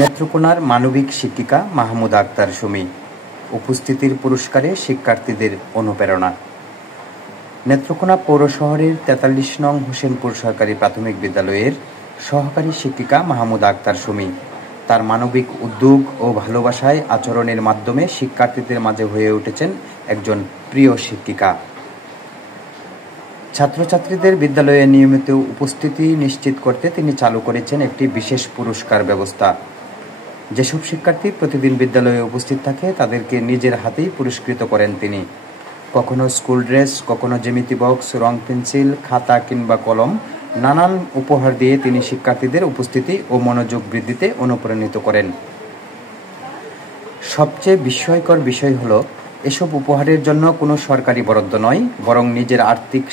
নেত্রকোনার মানবিক শিক্ষিকা মাহমুদা আক্তার সুমি উপস্থিতির পুরস্কারে শিক্ষার্থীদের অনুপ্রেরণা। নেত্রকোনা পৌর শহরের ৪৩ নং হোসেনপুর সরকারি প্রাথমিক বিদ্যালয়ের সহকারী শিক্ষিকা মাহমুদা আক্তার সুমি তার মানবিক উদ্যোগ ও ভালোবাসায় আচরণের মাধ্যমে শিক্ষার্থীদের মাঝে হয়ে উঠেছেন একজন প্রিয় শিক্ষিকা। ছাত্রছাত্রীদের বিদ্যালয়ে নিয়মিত উপস্থিতি নিশ্চিত করতে তিনি চালু করেছেন একটি বিশেষ পুরস্কার ব্যবস্থা। যেসব শিক্ষার্থী প্রতিদিন বিদ্যালয়ে উপস্থিত থাকে তাদেরকে নিজের হাতেই পুরস্কৃত করেন তিনি। কখনো স্কুল ড্রেস, কখনো জ্যামিতি বক্স, রং পেন্সিল, খাতা কিংবা কলম, নানান উপহার দিয়ে তিনি শিক্ষার্থীদের উপস্থিতি ও মনোযোগ বৃদ্ধিতে অনুপ্রাণিত করেন। সবচেয়ে বিস্ময়কর বিষয় হলো, এসব উপহারের জন্য কোনো সরকারি বরাদ্দ নয়, বরং নিজের আর্থিক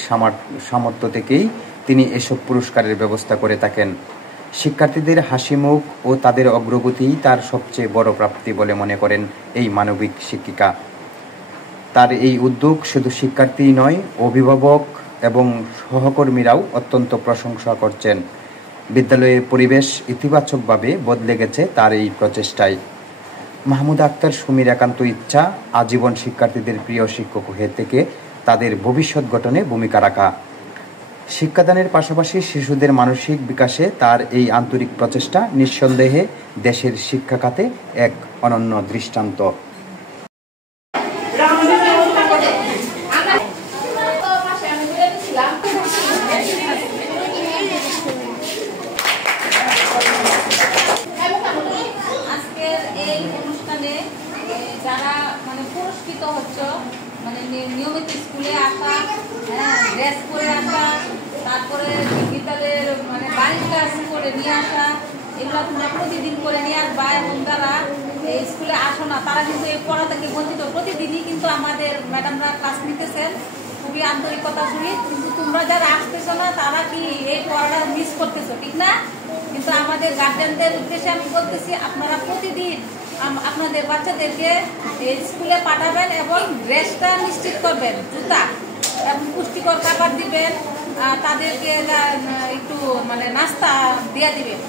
সামর্থ্য থেকেই তিনি এসব পুরস্কারের ব্যবস্থা করে থাকেন। শিক্ষার্থীদের হাসিমুখ ও তাদের অগ্রগতিই তার সবচেয়ে বড় প্রাপ্তি বলে মনে করেন এই মানবিক শিক্ষিকা। তার এই উদ্যোগ শুধু শিক্ষার্থীই নয়, অভিভাবক এবং সহকর্মীরাও অত্যন্ত প্রশংসা করছেন। বিদ্যালয়ের পরিবেশ ইতিবাচকভাবে বদলে গেছে তার এই প্রচেষ্টায়। মাহমুদা আক্তার সুমির একান্ত ইচ্ছা আজীবন শিক্ষার্থীদের প্রিয় শিক্ষক হয়ে থেকে তাদের ভবিষ্যৎ গঠনে ভূমিকা রাখা। শিক্ষাদানের পাশাপাশি শিশুদের মানসিক বিকাশে তার এই আন্তরিক প্রচেষ্টা নিঃসন্দেহে দেশের শিক্ষা খাতে এক অনন্য দৃষ্টান্ত। আজকের এই অনুষ্ঠানে যারা পুরস্কৃত হচ্ছে, নিয়মিত স্কুলে আসা, ড্রেস পরে আসা, তারপরে বিদ্যালয়ের বাড়ির কাজ করে নিয়ে আসা, এগুলো তোমরা প্রতিদিন করে নিয়ে আসবা। এবং যারা স্কুলে আসো না তারা কিন্তু এই পড়া থেকে বঞ্চিত। প্রতিদিনই কিন্তু আমাদের ম্যাডামরা ক্লাস নিতেছেন খুবই আন্তরিকতার সহিত, কিন্তু তোমরা যারা আসতেছো না তারা কি এই পড়াটা মিস করতেছো, ঠিক না? কিন্তু আমাদের গার্জেনদের উদ্দেশ্যে আমি বলতেছি, আপনারা প্রতিদিন আপনাদের বাচ্চাদেরকে স্কুলে পাঠাবেন এবং ড্রেসটা নিশ্চিত করবেন, জুতা এবং পুষ্টিকর খাবার দিবেন, তাদেরকে একটু নাস্তা দিয়ে দিবেন।